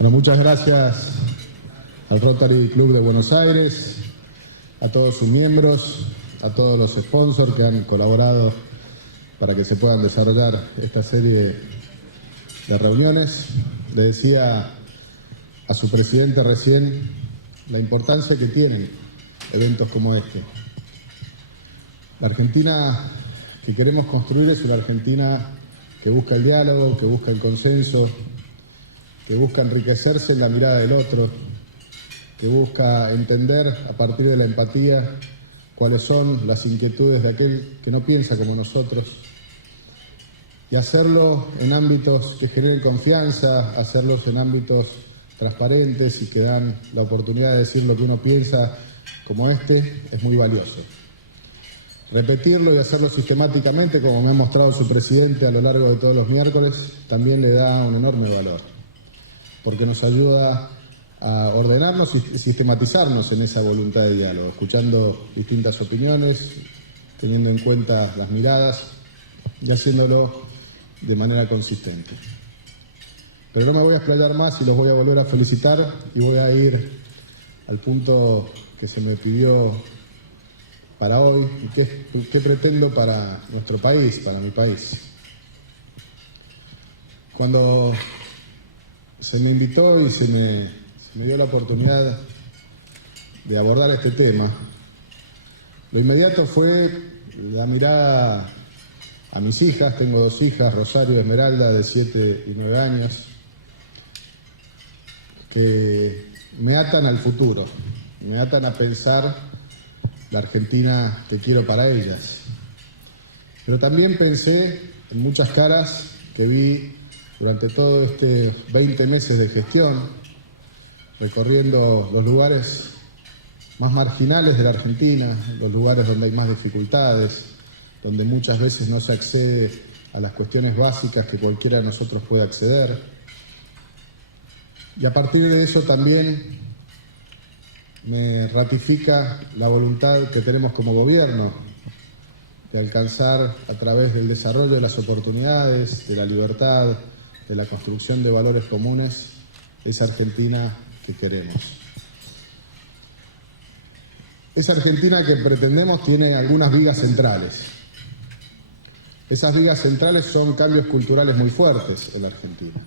Bueno, muchas gracias al Rotary Club de Buenos Aires, a todos sus miembros, a todos los sponsors que han colaborado para que se puedan desarrollar esta serie de reuniones. Le decía a su presidente recién la importancia que tienen eventos como este. La Argentina que queremos construir es una Argentina que busca el diálogo, que busca el consenso, que busca enriquecerse en la mirada del otro, que busca entender a partir de la empatía cuáles son las inquietudes de aquel que no piensa como nosotros, y hacerlo en ámbitos que generen confianza, hacerlos en ámbitos transparentes y que dan la oportunidad de decir lo que uno piensa, como este, es muy valioso. Repetirlo y hacerlo sistemáticamente, como me ha mostrado su presidente a lo largo de todos los miércoles, también le da un enorme valor, porque nos ayuda a ordenarnos y sistematizarnos en esa voluntad de diálogo, escuchando distintas opiniones, teniendo en cuenta las miradas y haciéndolo de manera consistente. Pero no me voy a explayar más y los voy a volver a felicitar y voy a ir al punto que se me pidió para hoy y qué pretendo para nuestro país, para mi país. Cuando se me invitó y se me dio la oportunidad de abordar este tema, lo inmediato fue la mirada a mis hijas. Tengo dos hijas, Rosario y Esmeralda, de 7 y 9 años, que me atan al futuro, me atan a pensar la Argentina que quiero para ellas. Pero también pensé en muchas caras que vi durante todos estos 20 meses de gestión, recorriendo los lugares más marginales de la Argentina, los lugares donde hay más dificultades, donde muchas veces no se accede a las cuestiones básicas que cualquiera de nosotros puede acceder. Y a partir de eso también me ratifica la voluntad que tenemos como gobierno de alcanzar a través del desarrollo de las oportunidades, de la libertad, de la construcción de valores comunes, esa Argentina que queremos. Esa Argentina que pretendemos tiene algunas vigas centrales. Esas vigas centrales son cambios culturales muy fuertes en la Argentina.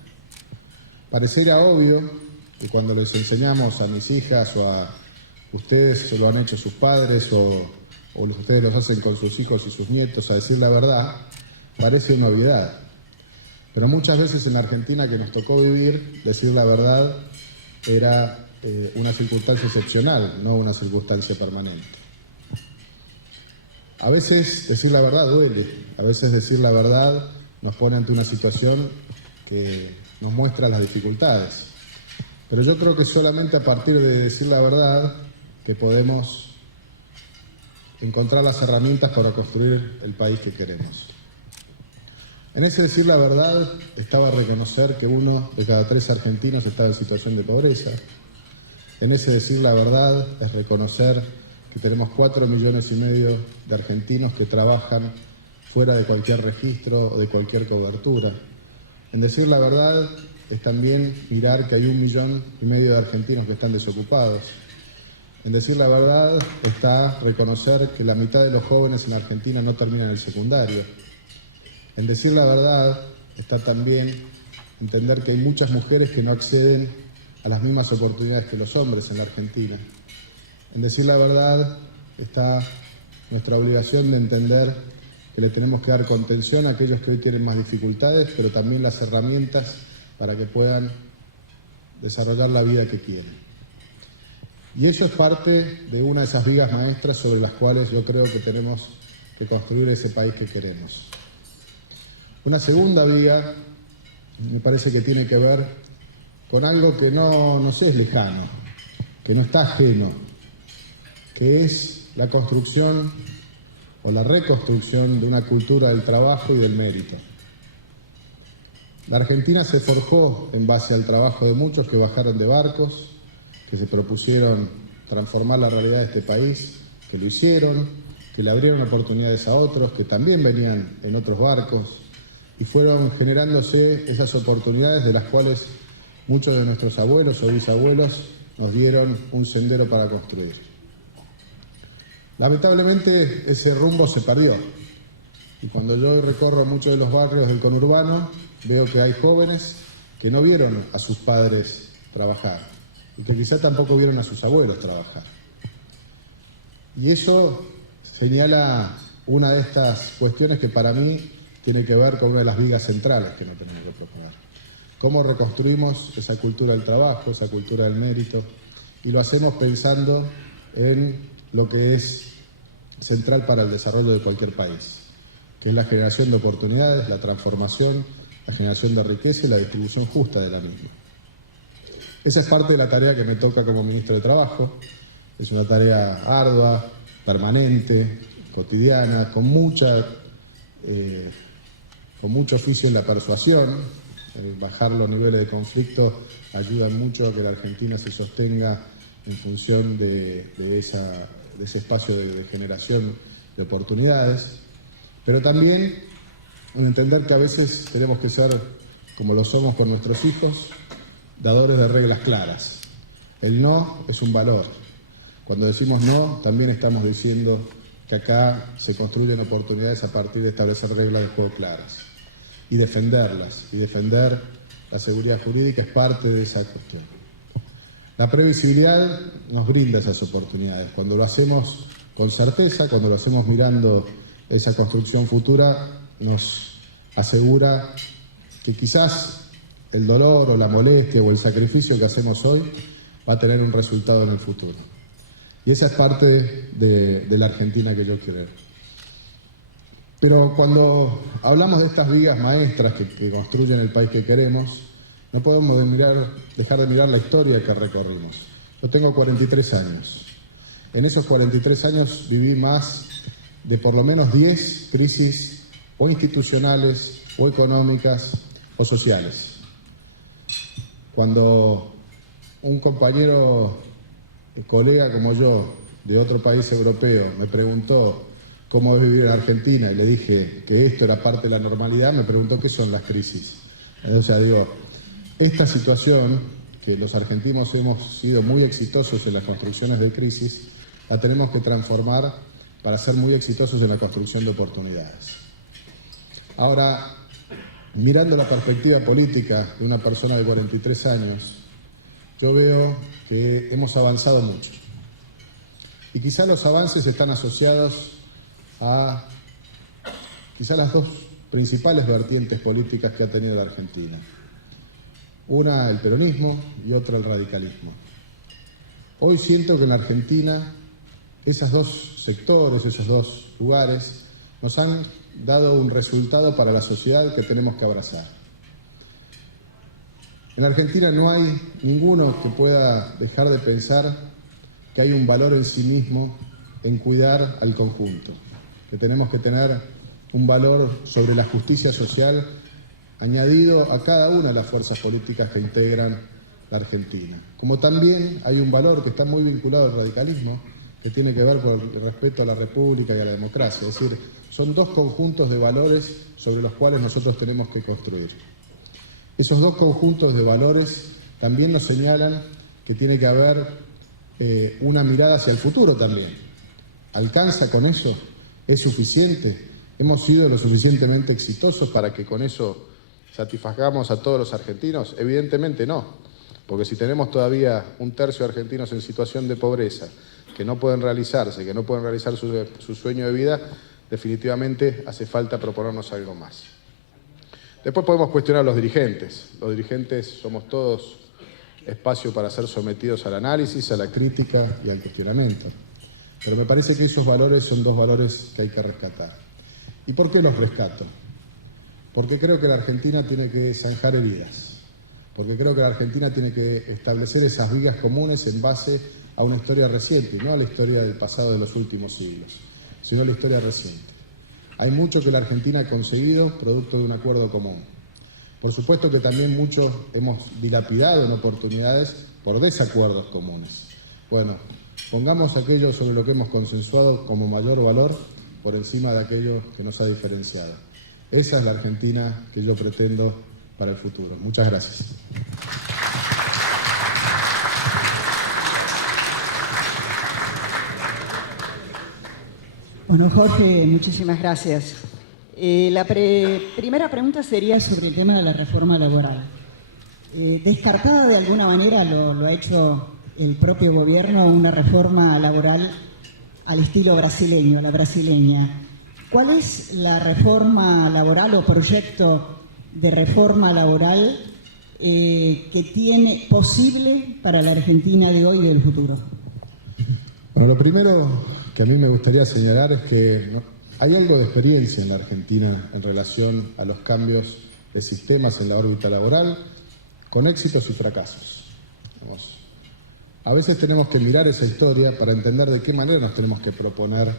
Pareciera obvio que cuando les enseñamos a mis hijas o a ustedes, se lo han hecho sus padres o ustedes los hacen con sus hijos y sus nietos, a decir la verdad, parece una obviedad. Pero muchas veces en la Argentina que nos tocó vivir, decir la verdad era una circunstancia excepcional, no una circunstancia permanente. A veces decir la verdad duele, a veces decir la verdad nos pone ante una situación que nos muestra las dificultades. Pero yo creo que solamente a partir de decir la verdad que podemos encontrar las herramientas para construir el país que queremos. En ese decir la verdad estaba reconocer que 1 de cada 3 argentinos estaba en situación de pobreza. En ese decir la verdad es reconocer que tenemos 4,5 millones de argentinos que trabajan fuera de cualquier registro o de cualquier cobertura. En decir la verdad es también mirar que hay 1,5 millones de argentinos que están desocupados. En decir la verdad está reconocer que la mitad de los jóvenes en Argentina no terminan el secundario. En decir la verdad está también entender que hay muchas mujeres que no acceden a las mismas oportunidades que los hombres en la Argentina. En decir la verdad está nuestra obligación de entender que le tenemos que dar contención a aquellos que hoy tienen más dificultades, pero también las herramientas para que puedan desarrollar la vida que quieren. Y eso es parte de una de esas vigas maestras sobre las cuales yo creo que tenemos que construir ese país que queremos. Una segunda viga me parece que tiene que ver con algo que no nos es lejano, que no está ajeno, que es la construcción o la reconstrucción de una cultura del trabajo y del mérito. La Argentina se forjó en base al trabajo de muchos que bajaron de barcos, que se propusieron transformar la realidad de este país, que lo hicieron, que le abrieron oportunidades a otros, que también venían en otros barcos, y fueron generándose esas oportunidades de las cuales Muchos de nuestros abuelos o bisabuelos nos dieron un sendero para construir. Lamentablemente ese rumbo se perdió. Y cuando yo recorro muchos de los barrios del conurbano, veo que hay jóvenes que no vieron a sus padres trabajar y que quizá tampoco vieron a sus abuelos trabajar. Y eso señala una de estas cuestiones que para mí tiene que ver con una de las vigas centrales que no tenemos que proponer. Cómo reconstruimos esa cultura del trabajo, esa cultura del mérito, y lo hacemos pensando en lo que es central para el desarrollo de cualquier país, que es la generación de oportunidades, la transformación, la generación de riqueza y la distribución justa de la misma. Esa es parte de la tarea que me toca como ministro de Trabajo. Es una tarea ardua, permanente, cotidiana, con mucho oficio en la persuasión. Bajar los niveles de conflicto ayuda mucho a que la Argentina se sostenga en función de ese espacio de generación de oportunidades, pero también en entender que a veces tenemos que ser, como lo somos con nuestros hijos, dadores de reglas claras. El no es un valor. Cuando decimos no, también estamos diciendo que acá se construyen oportunidades a partir de establecer reglas de juego claras y defenderlas. Y defender la seguridad jurídica es parte de esa cuestión. La previsibilidad nos brinda esas oportunidades. Cuando lo hacemos con certeza, cuando lo hacemos mirando esa construcción futura, nos asegura que quizás el dolor o la molestia o el sacrificio que hacemos hoy va a tener un resultado en el futuro. Y esa es parte de la Argentina que yo quiero. Pero cuando hablamos de estas vigas maestras que construyen el país que queremos, no podemos dejar de mirar la historia que recorrimos. Yo tengo 43 años. En esos 43 años viví más de por lo menos 10 crisis o institucionales, o económicas, o sociales. Cuando un compañero, colega como yo, de otro país europeo, me preguntó cómo es vivir en Argentina y le dije que esto era parte de la normalidad, me preguntó qué son las crisis. O sea, digo, esta situación, que los argentinos hemos sido muy exitosos en las construcciones de crisis, la tenemos que transformar para ser muy exitosos en la construcción de oportunidades. Ahora, mirando la perspectiva política de una persona de 43 años, yo veo que hemos avanzado mucho. Y quizá los avances están asociados a quizá las dos principales vertientes políticas que ha tenido la Argentina. Una, el peronismo, y otra, el radicalismo. Hoy siento que en la Argentina esos dos sectores, esos dos lugares, nos han dado un resultado para la sociedad que tenemos que abrazar. En la Argentina no hay ninguno que pueda dejar de pensar que hay un valor en sí mismo en cuidar al conjunto, que tenemos que tener un valor sobre la justicia social añadido a cada una de las fuerzas políticas que integran la Argentina. Como también hay un valor que está muy vinculado al radicalismo, que tiene que ver con el respeto a la República y a la democracia. Es decir, son dos conjuntos de valores sobre los cuales nosotros tenemos que construir. Esos dos conjuntos de valores también nos señalan que tiene que haber una mirada hacia el futuro también. ¿Alcanza con eso? ¿Es suficiente? ¿Hemos sido lo suficientemente exitosos para que con eso satisfagamos a todos los argentinos? Evidentemente no, porque si tenemos todavía un tercio de argentinos en situación de pobreza, que no pueden realizarse, que no pueden realizar su sueño de vida, definitivamente hace falta proponernos algo más. Después podemos cuestionar a los dirigentes. Los dirigentes somos todos espacio para ser sometidos al análisis, a la crítica y al cuestionamiento. Pero me parece que esos valores son dos valores que hay que rescatar. ¿Y por qué los rescato? Porque creo que la Argentina tiene que zanjar heridas. Porque creo que la Argentina tiene que establecer esas vigas comunes en base a una historia reciente, y no a la historia del pasado de los últimos siglos, sino a la historia reciente. Hay mucho que la Argentina ha conseguido producto de un acuerdo común. Por supuesto que también mucho hemos dilapidado en oportunidades por desacuerdos comunes. Bueno, pongamos aquello sobre lo que hemos consensuado como mayor valor por encima de aquello que nos ha diferenciado. Esa es la Argentina que yo pretendo para el futuro. Muchas gracias. Bueno, Jorge, muchísimas gracias. La primera pregunta sería sobre el tema de la reforma laboral. Descartada de alguna manera, lo ha hecho el propio gobierno, una reforma laboral al estilo brasileño, la brasileña. ¿Cuál es la reforma laboral o proyecto de reforma laboral que tiene posible para la Argentina de hoy y del futuro? Bueno, lo primero que a mí me gustaría señalar es que hay algo de experiencia en la Argentina en relación a los cambios de sistemas en la órbita laboral, con éxitos y fracasos. A veces tenemos que mirar esa historia para entender de qué manera nos tenemos que proponer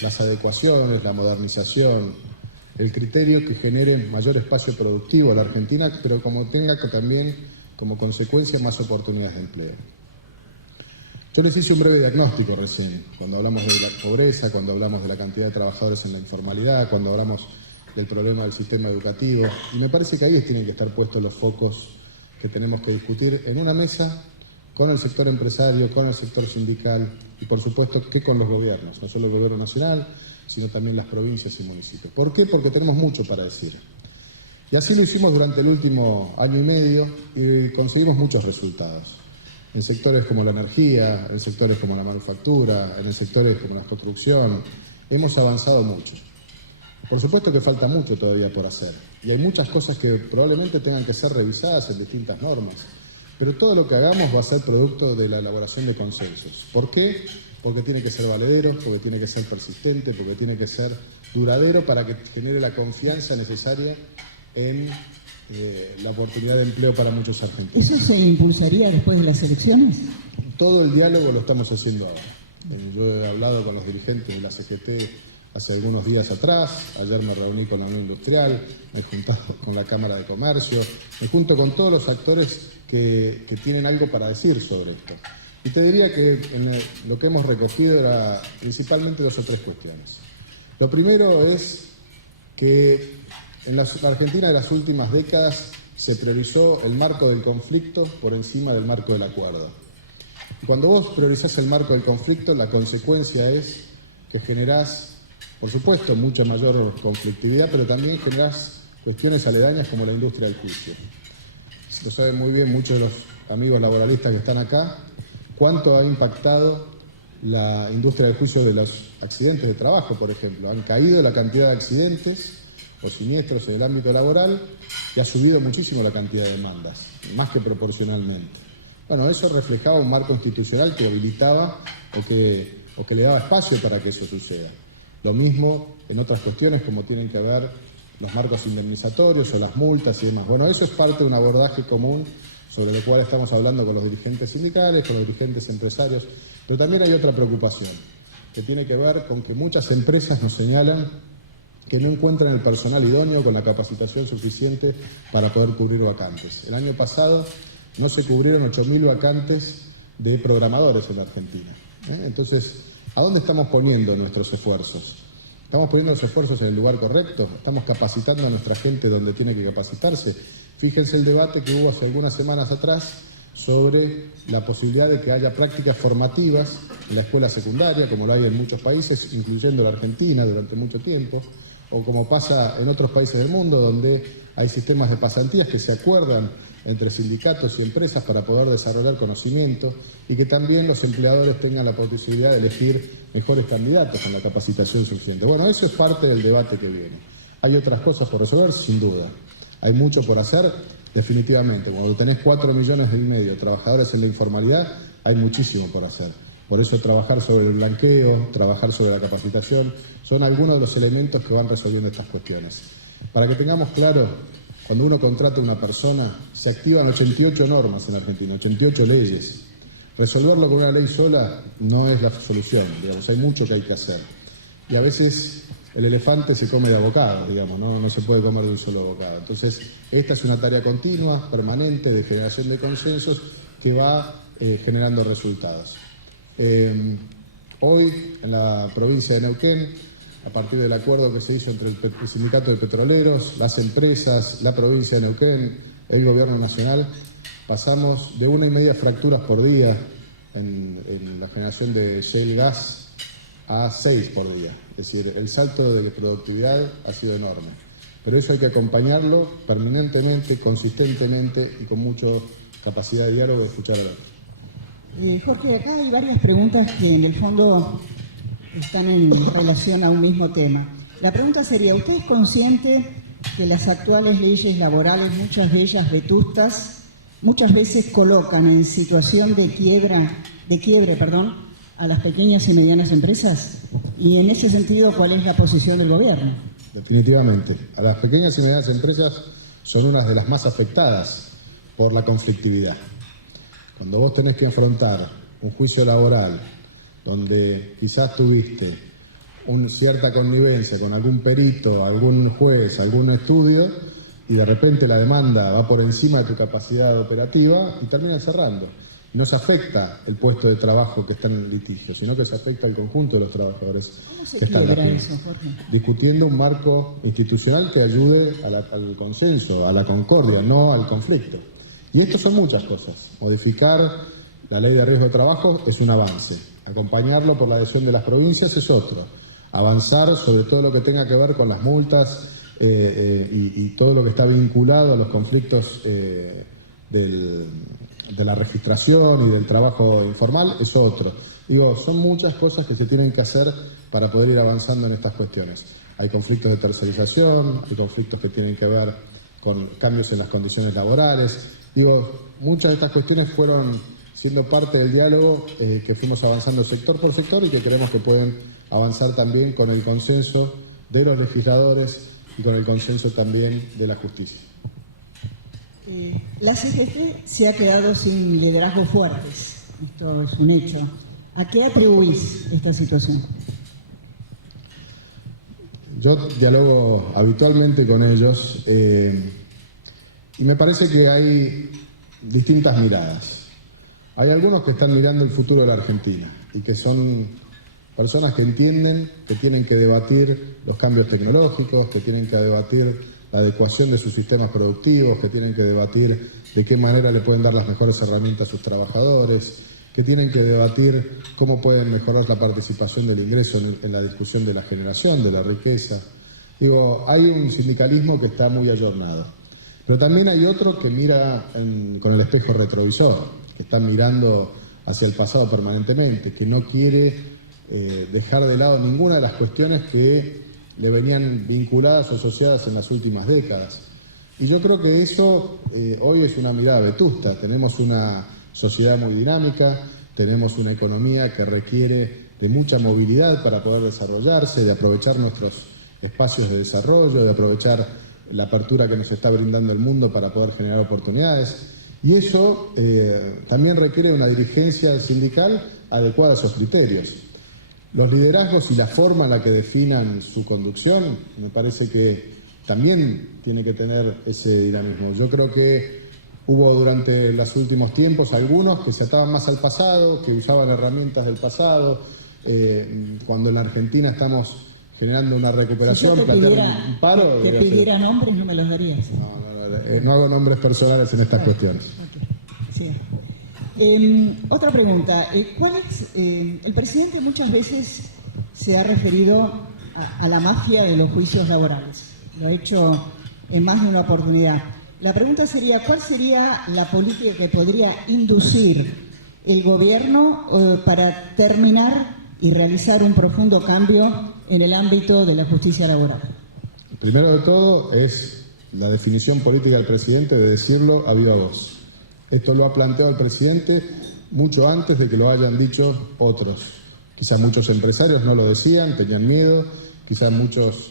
las adecuaciones, la modernización, el criterio que genere mayor espacio productivo a la Argentina, pero como tenga también como consecuencia más oportunidades de empleo. Yo les hice un breve diagnóstico recién, cuando hablamos de la pobreza, cuando hablamos de la cantidad de trabajadores en la informalidad, cuando hablamos del problema del sistema educativo, y me parece que ahí tienen que estar puestos los focos que tenemos que discutir en una mesa con el sector empresario, con el sector sindical y por supuesto que con los gobiernos, no solo el gobierno nacional, sino también las provincias y municipios. ¿Por qué? Porque tenemos mucho para decir. Y así lo hicimos durante el último año y medio y conseguimos muchos resultados. En sectores como la energía, en sectores como la manufactura, en sectores como la construcción, hemos avanzado mucho. Por supuesto que falta mucho todavía por hacer y hay muchas cosas que probablemente tengan que ser revisadas en distintas normas, pero todo lo que hagamos va a ser producto de la elaboración de consensos. ¿Por qué? Porque tiene que ser valedero, porque tiene que ser persistente, porque tiene que ser duradero para que genere la confianza necesaria en la oportunidad de empleo para muchos argentinos. ¿Eso se impulsaría después de las elecciones? Todo el diálogo lo estamos haciendo ahora. Yo he hablado con los dirigentes de la CGT hace algunos días atrás, ayer me reuní con la Unión Industrial, me he juntado con la Cámara de Comercio, me junto con todos los actores que tienen algo para decir sobre esto. Y te diría que lo que hemos recogido era principalmente 2 o 3 cuestiones. Lo primero es que en la Argentina de las últimas décadas se priorizó el marco del conflicto por encima del marco del acuerdo. Y cuando vos priorizás el marco del conflicto, la consecuencia es que generás, por supuesto, mucha mayor conflictividad, pero también generás cuestiones aledañas como la industria del juicio. Lo saben muy bien muchos de los amigos laboralistas que están acá, cuánto ha impactado la industria del juicio de los accidentes de trabajo, por ejemplo. Han caído la cantidad de accidentes o siniestros en el ámbito laboral y ha subido muchísimo la cantidad de demandas, más que proporcionalmente. Bueno, eso reflejaba un marco institucional que habilitaba o que le daba espacio para que eso suceda. Lo mismo en otras cuestiones como tienen que ver los marcos indemnizatorios o las multas y demás. Bueno, eso es parte de un abordaje común sobre el cual estamos hablando con los dirigentes sindicales, con los dirigentes empresarios, pero también hay otra preocupación que tiene que ver con que muchas empresas nos señalan que no encuentran el personal idóneo con la capacitación suficiente para poder cubrir vacantes. El año pasado no se cubrieron 8.000 vacantes de programadores en la Argentina. Entonces, ¿a dónde estamos poniendo nuestros esfuerzos? ¿Estamos poniendo los esfuerzos en el lugar correcto? ¿Estamos capacitando a nuestra gente donde tiene que capacitarse? Fíjense el debate que hubo hace algunas semanas atrás sobre la posibilidad de que haya prácticas formativas en la escuela secundaria, como lo hay en muchos países, incluyendo la Argentina durante mucho tiempo, o como pasa en otros países del mundo, donde hay sistemas de pasantías que se acuerdan entre sindicatos y empresas para poder desarrollar conocimiento y que también los empleadores tengan la posibilidad de elegir mejores candidatos con la capacitación suficiente. Bueno, eso es parte del debate que viene. Hay otras cosas por resolver, sin duda. Hay mucho por hacer, definitivamente. Cuando tenés 4,5 millones de trabajadores en la informalidad, hay muchísimo por hacer. Por eso trabajar sobre el blanqueo, trabajar sobre la capacitación, son algunos de los elementos que van resolviendo estas cuestiones. Para que tengamos claro, cuando uno contrata a una persona, se activan 88 normas en Argentina, 88 leyes. Resolverlo con una ley sola no es la solución, digamos, hay mucho que hay que hacer. Y a veces el elefante se come de a bocados, digamos, no se puede comer de un solo bocado. Entonces, esta es una tarea continua, permanente, de generación de consensos que va generando resultados. Hoy, en la provincia de Neuquén, a partir del acuerdo que se hizo entre el Sindicato de Petroleros, las empresas, la provincia de Neuquén, el Gobierno Nacional, pasamos de 1,5 fracturas por día en la generación de shale gas a 6 por día. Es decir, el salto de productividad ha sido enorme. Pero eso hay que acompañarlo permanentemente, consistentemente y con mucha capacidad de diálogo de escuchar al otro. Jorge, acá hay varias preguntas que en el fondo están en relación a un mismo tema. La pregunta sería, ¿usted es consciente que las actuales leyes laborales, muchas de ellas vetustas, muchas veces colocan en situación de quiebre, a las pequeñas y medianas empresas? Y en ese sentido, ¿cuál es la posición del gobierno? Definitivamente. A las pequeñas y medianas empresas son unas de las más afectadas por la conflictividad. Cuando vos tenés que enfrentar un juicio laboral donde quizás tuviste cierta connivencia con algún perito, algún juez, algún estudio, y de repente la demanda va por encima de tu capacidad operativa y termina cerrando. No se afecta el puesto de trabajo que está en litigio, sino que se afecta el conjunto de los trabajadores que están aquí. Discutiendo un marco institucional que ayude al consenso, a la concordia, no al conflicto. Y esto son muchas cosas. Modificar la ley de riesgo de trabajo es un avance. Acompañarlo por la adhesión de las provincias es otro. Avanzar sobre todo lo que tenga que ver con las multas y todo lo que está vinculado a los conflictos de la registración y del trabajo informal es otro. Digo, son muchas cosas que se tienen que hacer para poder ir avanzando en estas cuestiones. Hay conflictos de tercerización, hay conflictos que tienen que ver con cambios en las condiciones laborales. Digo, muchas de estas cuestiones fueron siendo parte del diálogo que fuimos avanzando sector por sector y que creemos que pueden avanzar también con el consenso de los legisladores y con el consenso también de la justicia. La CGT se ha quedado sin liderazgos fuertes, esto es un hecho. ¿A qué atribuís esta situación? Yo dialogo habitualmente con ellos y me parece que hay distintas miradas. Hay algunos que están mirando el futuro de la Argentina y que son personas que entienden que tienen que debatir los cambios tecnológicos, que tienen que debatir la adecuación de sus sistemas productivos, que tienen que debatir de qué manera le pueden dar las mejores herramientas a sus trabajadores, que tienen que debatir cómo pueden mejorar la participación del ingreso en la discusión de la generación, de la riqueza. Digo, hay un sindicalismo que está muy ayornado, pero también hay otro que mira con el espejo retrovisor, que está mirando hacia el pasado permanentemente, que no quiere dejar de lado ninguna de las cuestiones que le venían vinculadas o asociadas en las últimas décadas. Y yo creo que eso hoy es una mirada vetusta. Tenemos una sociedad muy dinámica, tenemos una economía que requiere de mucha movilidad para poder desarrollarse, de aprovechar nuestros espacios de desarrollo, de aprovechar la apertura que nos está brindando el mundo para poder generar oportunidades. Y eso también requiere una dirigencia sindical adecuada a esos criterios. Los liderazgos y la forma en la que definan su conducción, me parece que también tiene que tener ese dinamismo. Yo creo que hubo durante los últimos tiempos algunos que se ataban más al pasado, que usaban herramientas del pasado. Cuando en la Argentina estamos generando una recuperación, si plantear un paro... Que pidiera nombres, no me los darías. No hago nombres personales en estas cuestiones. Okay. Sí. Otra pregunta, ¿cuál es, el presidente muchas veces se ha referido a la mafia de los juicios laborales, lo ha hecho en más de una oportunidad. La pregunta sería, ¿cuál sería la política que podría inducir el gobierno para terminar y realizar un profundo cambio en el ámbito de la justicia laboral? Primero de todo es la definición política del presidente de decirlo a viva voz. Esto lo ha planteado el presidente mucho antes de que lo hayan dicho otros. Quizás muchos empresarios no lo decían, tenían miedo, quizás muchos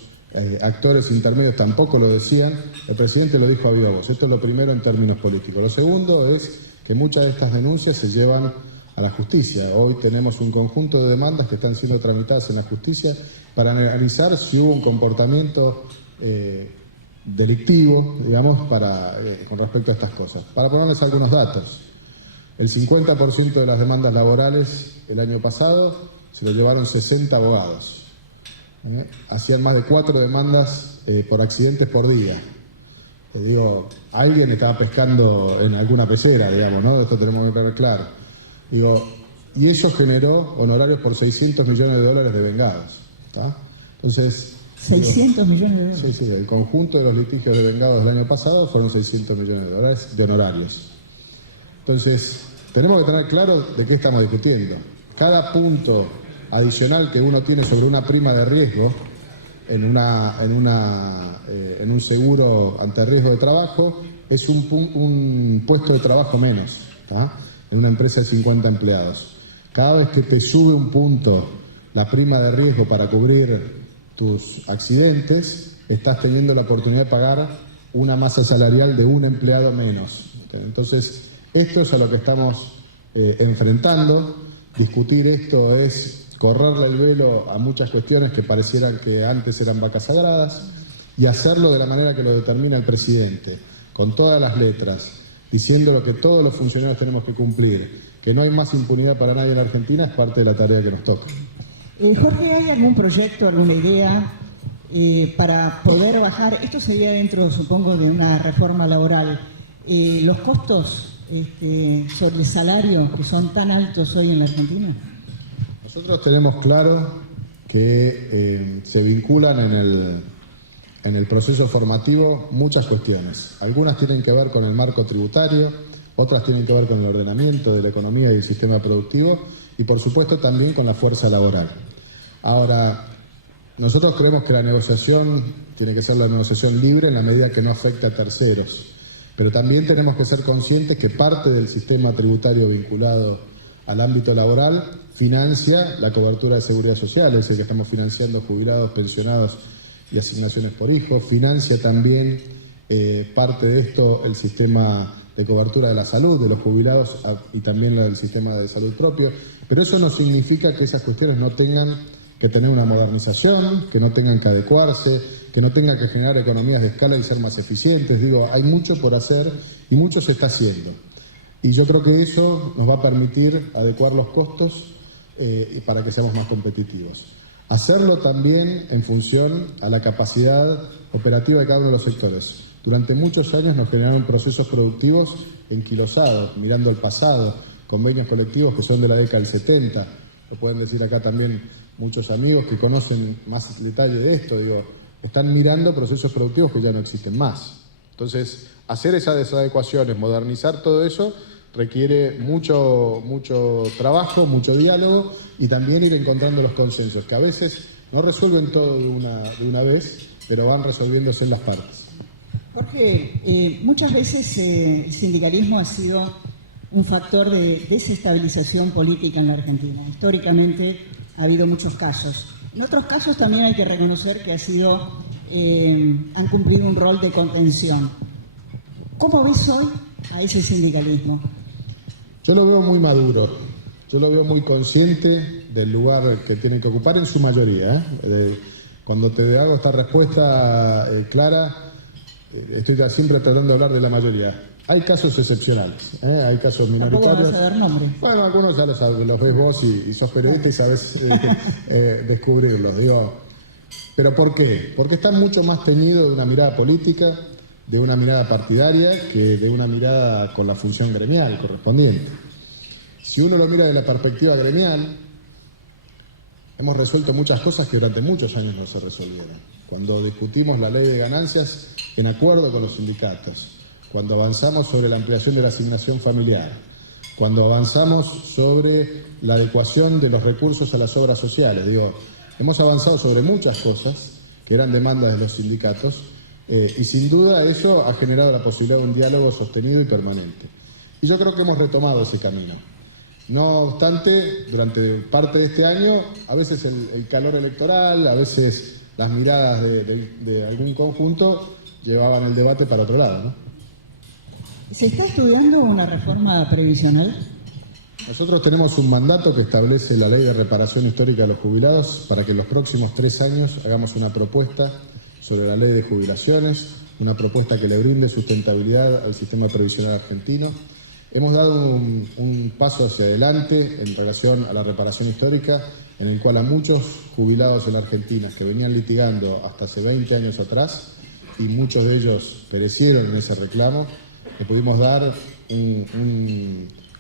actores intermedios tampoco lo decían. El presidente lo dijo a viva voz. Esto es lo primero en términos políticos. Lo segundo es que muchas de estas denuncias se llevan a la justicia. Hoy tenemos un conjunto de demandas que están siendo tramitadas en la justicia para analizar si hubo un comportamiento delictivo, digamos, con respecto a estas cosas. Para ponerles algunos datos, el 50% de las demandas laborales el año pasado se lo llevaron 60 abogados. Hacían más de 4 demandas por accidentes por día. Digo, alguien estaba pescando en alguna pecera, digamos, ¿no? Esto tenemos que ver claro. Digo, y eso generó honorarios por 600 millones de dólares de vengados. ¿Tá? Entonces, 600 millones de dólares. Sí, el conjunto de los litigios de vengados del año pasado fueron 600 millones de dólares de honorarios. Entonces, tenemos que tener claro de qué estamos discutiendo. Cada punto adicional que uno tiene sobre una prima de riesgo en un seguro ante riesgo de trabajo es un puesto de trabajo menos, ¿tá? En una empresa de 50 empleados. Cada vez que te sube un punto la prima de riesgo para cubrir tus accidentes, estás teniendo la oportunidad de pagar una masa salarial de un empleado menos. Entonces, esto es a lo que estamos enfrentando. Discutir esto es correrle el velo a muchas cuestiones que parecieran que antes eran vacas sagradas y hacerlo de la manera que lo determina el presidente, con todas las letras, diciendo lo que todos los funcionarios tenemos que cumplir, que no hay más impunidad para nadie en Argentina, es parte de la tarea que nos toca. Jorge, ¿hay algún proyecto, alguna idea para poder bajar? Esto sería dentro, supongo, de una reforma laboral. ¿Los costos sobre el salario que son tan altos hoy en la Argentina? Nosotros tenemos claro que se vinculan en el proceso formativo muchas cuestiones. Algunas tienen que ver con el marco tributario, otras tienen que ver con el ordenamiento de la economía y el sistema productivo y, por supuesto, también con la fuerza laboral. Ahora, nosotros creemos que la negociación tiene que ser la negociación libre en la medida que no afecte a terceros, pero también tenemos que ser conscientes que parte del sistema tributario vinculado al ámbito laboral financia la cobertura de seguridad social, es el que estamos financiando jubilados, pensionados y asignaciones por hijos, financia también parte de esto el sistema de cobertura de la salud de los jubilados y también la del sistema de salud propio, pero eso no significa que esas cuestiones no tengan que tener una modernización, que no tengan que adecuarse, que no tengan que generar economías de escala y ser más eficientes. Digo, hay mucho por hacer y mucho se está haciendo. Y yo creo que eso nos va a permitir adecuar los costos para que seamos más competitivos. Hacerlo también en función a la capacidad operativa de cada uno de los sectores. Durante muchos años nos generaron procesos productivos enquilosados, mirando el pasado, convenios colectivos que son de la década del 70. Lo pueden decir acá también muchos amigos que conocen más detalle de esto. Digo, están mirando procesos productivos que ya no existen más. Entonces, hacer esas desadecuaciones, modernizar todo eso, requiere mucho trabajo, mucho diálogo y también ir encontrando los consensos, que a veces no resuelven todo de una vez, pero van resolviéndose en las partes. Jorge, muchas veces el sindicalismo ha sido un factor de desestabilización política en la Argentina. Históricamente ha habido muchos casos. En otros casos también hay que reconocer que han cumplido un rol de contención. ¿Cómo ves hoy a ese sindicalismo? Yo lo veo muy maduro, yo lo veo muy consciente del lugar que tiene que ocupar en su mayoría. Cuando te hago esta respuesta clara, estoy siempre tratando de hablar de la mayoría. Hay casos excepcionales, hay casos minoritarios. ¿Tampoco vas a dar nombre? Bueno, algunos ya los ves vos y sos periodista y sabés descubrirlos. Digo, ¿pero por qué? Porque están mucho más teñidos de una mirada política, de una mirada partidaria, que de una mirada con la función gremial correspondiente. Si uno lo mira de la perspectiva gremial, hemos resuelto muchas cosas que durante muchos años no se resolvieron. Cuando discutimos la ley de ganancias en acuerdo con los sindicatos, cuando avanzamos sobre la ampliación de la asignación familiar, cuando avanzamos sobre la adecuación de los recursos a las obras sociales. Digo, hemos avanzado sobre muchas cosas que eran demandas de los sindicatos y sin duda eso ha generado la posibilidad de un diálogo sostenido y permanente. Y yo creo que hemos retomado ese camino. No obstante, durante parte de este año, a veces el calor electoral, a veces las miradas de algún conjunto llevaban el debate para otro lado, ¿no? ¿Se está estudiando una reforma previsional? Nosotros tenemos un mandato que establece la Ley de Reparación Histórica de los Jubilados para que en los próximos 3 años hagamos una propuesta sobre la Ley de Jubilaciones, una propuesta que le brinde sustentabilidad al sistema previsional argentino. Hemos dado un paso hacia adelante en relación a la reparación histórica, en el cual a muchos jubilados en la Argentina que venían litigando hasta hace 20 años atrás, y muchos de ellos perecieron en ese reclamo, le pudimos dar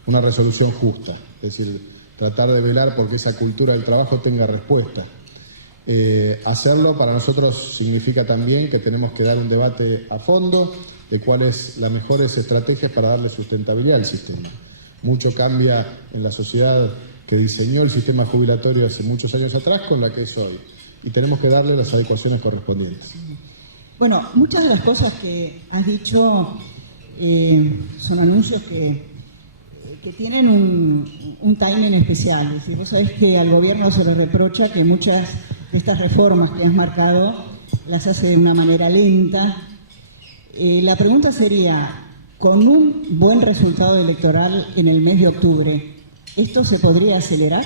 una resolución justa. Es decir, tratar de velar porque esa cultura del trabajo tenga respuesta. Hacerlo para nosotros significa también que tenemos que dar un debate a fondo de cuáles las mejores estrategias para darle sustentabilidad al sistema. Mucho cambia en la sociedad que diseñó el sistema jubilatorio hace muchos años atrás con la que es hoy, y tenemos que darle las adecuaciones correspondientes. Bueno, muchas de las cosas que has dicho son anuncios que tienen un timing especial. Es decir, vos sabés que al gobierno se le reprocha que muchas de estas reformas que has marcado las hace de una manera lenta. La pregunta sería, con un buen resultado electoral en el mes de octubre, ¿esto se podría acelerar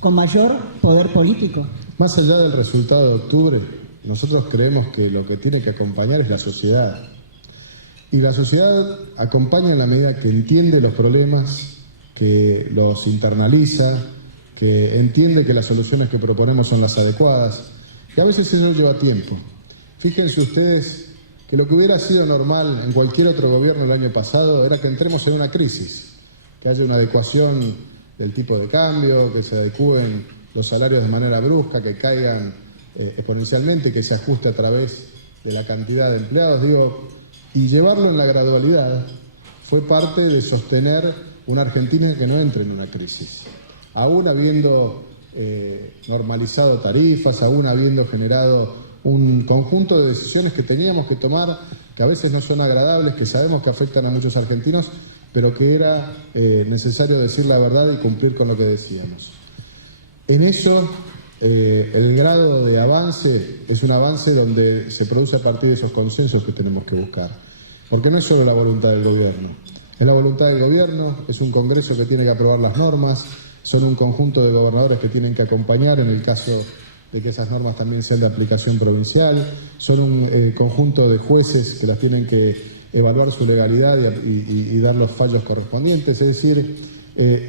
con mayor poder político? Más allá del resultado de octubre, nosotros creemos que lo que tiene que acompañar es la sociedad. Y la sociedad acompaña en la medida que entiende los problemas, que los internaliza, que entiende que las soluciones que proponemos son las adecuadas, y a veces eso lleva tiempo. Fíjense ustedes que lo que hubiera sido normal en cualquier otro gobierno el año pasado era que entremos en una crisis, que haya una adecuación del tipo de cambio, que se adecúen los salarios de manera brusca, que caigan exponencialmente, que se ajuste a través de la cantidad de empleados, y llevarlo en la gradualidad fue parte de sostener una Argentina que no entre en una crisis. Aún habiendo normalizado tarifas, aún habiendo generado un conjunto de decisiones que teníamos que tomar, que a veces no son agradables, que sabemos que afectan a muchos argentinos, pero que era necesario decir la verdad y cumplir con lo que decíamos. En eso, el grado de avance es un avance donde se produce a partir de esos consensos que tenemos que buscar. Porque no es solo la voluntad del gobierno. Es la voluntad del gobierno, es un Congreso que tiene que aprobar las normas, son un conjunto de gobernadores que tienen que acompañar en el caso de que esas normas también sean de aplicación provincial, son un conjunto de jueces que las tienen que evaluar su legalidad y dar los fallos correspondientes. Es decir,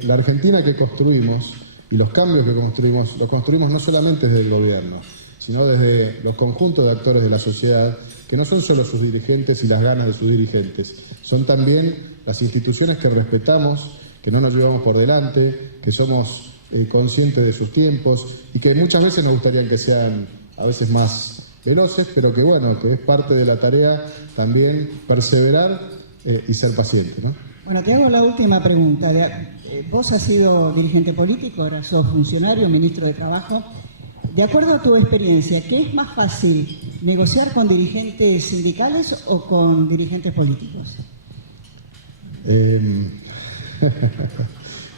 la Argentina que construimos y los cambios que construimos, los construimos no solamente desde el gobierno, sino desde los conjuntos de actores de la sociedad, que no son solo sus dirigentes y las ganas de sus dirigentes, son también las instituciones que respetamos, que no nos llevamos por delante, que somos conscientes de sus tiempos y que muchas veces nos gustaría que sean a veces más veloces, pero que bueno, que es parte de la tarea también perseverar y ser paciente, ¿no? Bueno, te hago la última pregunta. Vos has sido dirigente político, ahora sos funcionario, ministro de Trabajo. De acuerdo a tu experiencia, ¿qué es más fácil, negociar con dirigentes sindicales o con dirigentes políticos?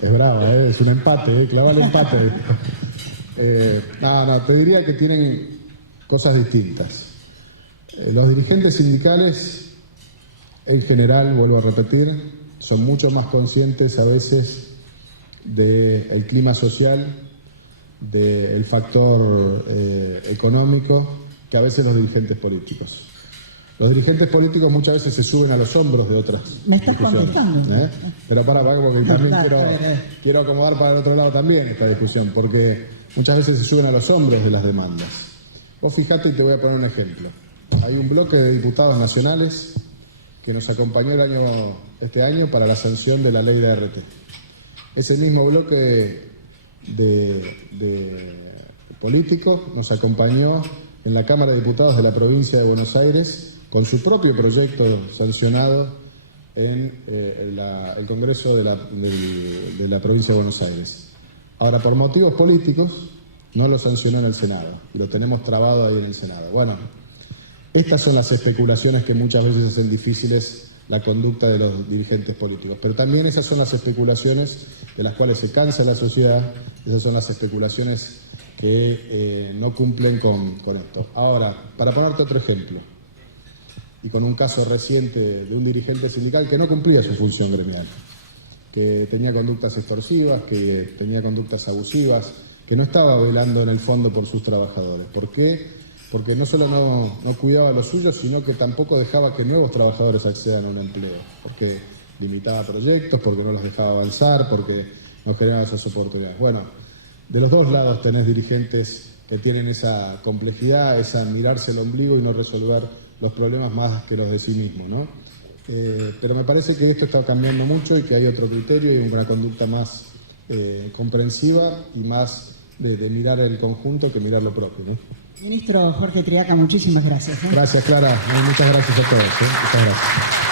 Es bravo, es un empate, clavar el empate. No, te diría que tienen cosas distintas. Los dirigentes sindicales, en general, vuelvo a repetir, son mucho más conscientes a veces del clima social, del factor económico, que a veces los dirigentes políticos. Los dirigentes políticos muchas veces se suben a los hombros de otras. ¿Me estás contestando? Pero porque también quiero acomodar para el otro lado también esta discusión, porque muchas veces se suben a los hombros de las demandas. Vos fijate y te voy a poner un ejemplo. Hay un bloque de diputados nacionales que nos acompañó este año para la sanción de la ley de ART. Ese mismo bloque de políticos nos acompañó en la Cámara de Diputados de la provincia de Buenos Aires con su propio proyecto sancionado en el Congreso de la provincia de Buenos Aires. Ahora, por motivos políticos, no lo sancionó en el Senado, y lo tenemos trabado ahí en el Senado. Bueno, estas son las especulaciones que muchas veces hacen difíciles la conducta de los dirigentes políticos, pero también esas son las especulaciones de las cuales se cansa la sociedad, esas son las especulaciones que no cumplen con esto. Ahora, para ponerte otro ejemplo, y con un caso reciente de un dirigente sindical que no cumplía su función gremial, que tenía conductas extorsivas, que tenía conductas abusivas, que no estaba velando en el fondo por sus trabajadores. ¿Por qué? Porque no solo no cuidaba lo suyo, sino que tampoco dejaba que nuevos trabajadores accedan a un empleo, porque limitaba proyectos, porque no los dejaba avanzar, porque no generaba esas oportunidades. Bueno, de los dos lados tenés dirigentes que tienen esa complejidad, esa mirarse el ombligo y no resolver los problemas más que los de sí mismos, ¿no? Pero me parece que esto está cambiando mucho y que hay otro criterio y una conducta más comprensiva y más de mirar el conjunto que mirar lo propio, ¿no? Ministro Jorge Triaca, muchísimas gracias. Gracias, Clara. Muchas gracias a todos. Muchas gracias.